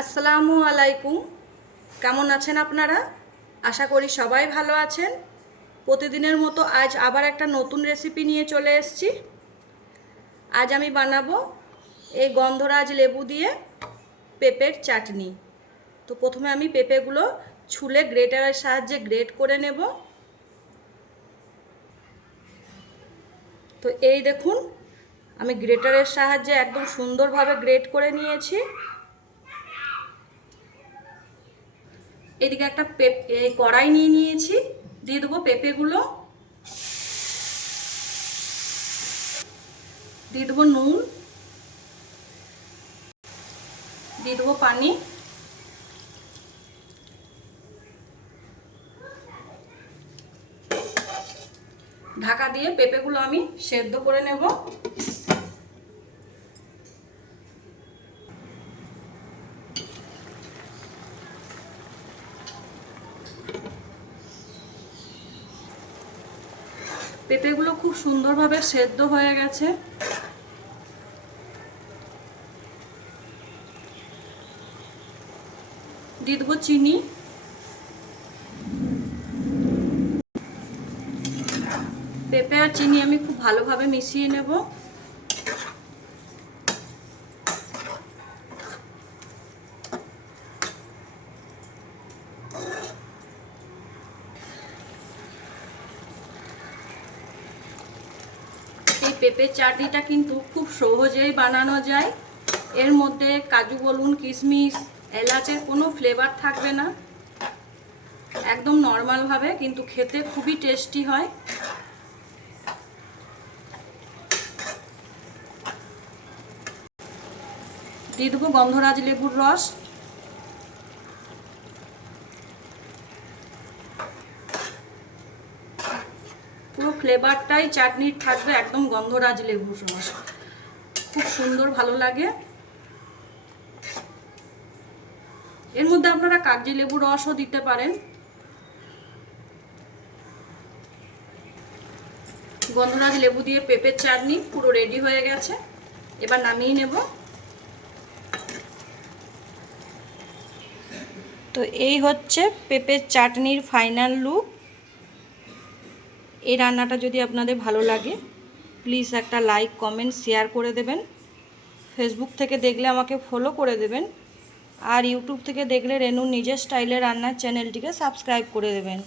আসসালামু আলাইকুম। কেমন আছেন আপনারা? আশা করি সবাই ভালো আছেন। প্রতিদিনের মতো আজ আবার একটা নতুন রেসিপি নিয়ে চলে এসেছি। আজ আমি বানাবো এই গন্ধরাজ লেবু দিয়ে পেঁপের চাটনি। তো প্রথমে আমি পেঁপেগুলো ছুলে গ্রেটারের সাহায্যে গ্রেট করে নেব। তো এই দেখুন, আমি গ্রেটারের সাহায্যে একদম সুন্দরভাবে গ্রেট করে নিয়েছি। এদিকে একটা কড়াই নিয়ে নিয়েছি, দিয়ে দেবো পেঁপেগুলো, দিয়ে দেবো নুন, দিয়ে দেবো পানি, ঢাকা দিয়ে পেঁপেগুলো আমি সেদ্ধ করে নেব। পেঁপেগুলো খুব সুন্দরভাবে সেদ্ধ হয়ে গেছে। দিয়ে দেবো চিনি, পেঁপে আর চিনি আমি খুব ভালোভাবে মিশিয়ে নেব। এই পেঁপের চাটনিটা কিন্তু খুব সহজেই বানানো যায়। এর মধ্যে কাজু বলুন, কিশমিশ, এলাচের কোনো ফ্লেভার থাকবে না, একদম নর্মালভাবে, কিন্তু খেতে খুবই টেস্টি হয়। দিয়ে দেবো গন্ধরাজ লেবুর রস, পুরো ফ্লেভারটাই চাটনির থাকবে, একদম গন্ধরাজ লেবুর রস, খুব সুন্দর ভালো লাগে। এর মধ্যে আপনারা কাগজি লেবুর রসও দিতে পারেন। গন্ধরাজ লেবু দিয়ে পেঁপের চাটনি পুরো রেডি হয়ে গেছে, এবার নামিয়ে নেব। তো এই হচ্ছে পেঁপের চাটনির ফাইনাল লুক। এই রান্নাটা যদি আপনাদের ভালো লাগে, প্লিজ একটা লাইক, কমেন্ট, শেয়ার করে দেবেন। ফেসবুক থেকে দেখলে আমাকে ফলো করে দেবেন, আর ইউটিউব থেকে দেখলে রেনুর নিজের স্টাইলে রান্নার চ্যানেলটিকে সাবস্ক্রাইব করে দেবেন।